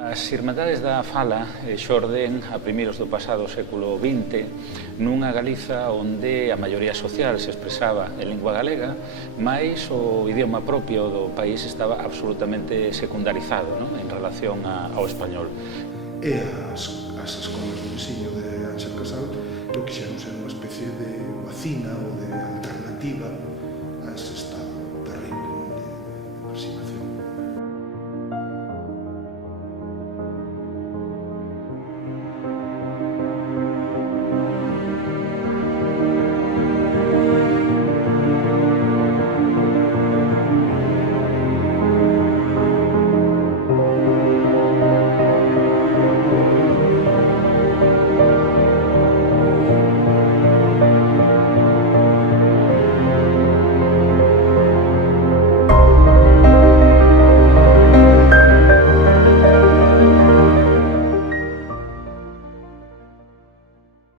As Irmandades da Fala xorden a primeiros do pasado século XX nunha Galiza onde a maioría social se expresaba en lingua galega, mais o idioma propio do país estaba absolutamente secundarizado, en relación ao español. E as escolas de ensino de Ángel Casal lo quixeron ser unha especie de vacina ou de alternativa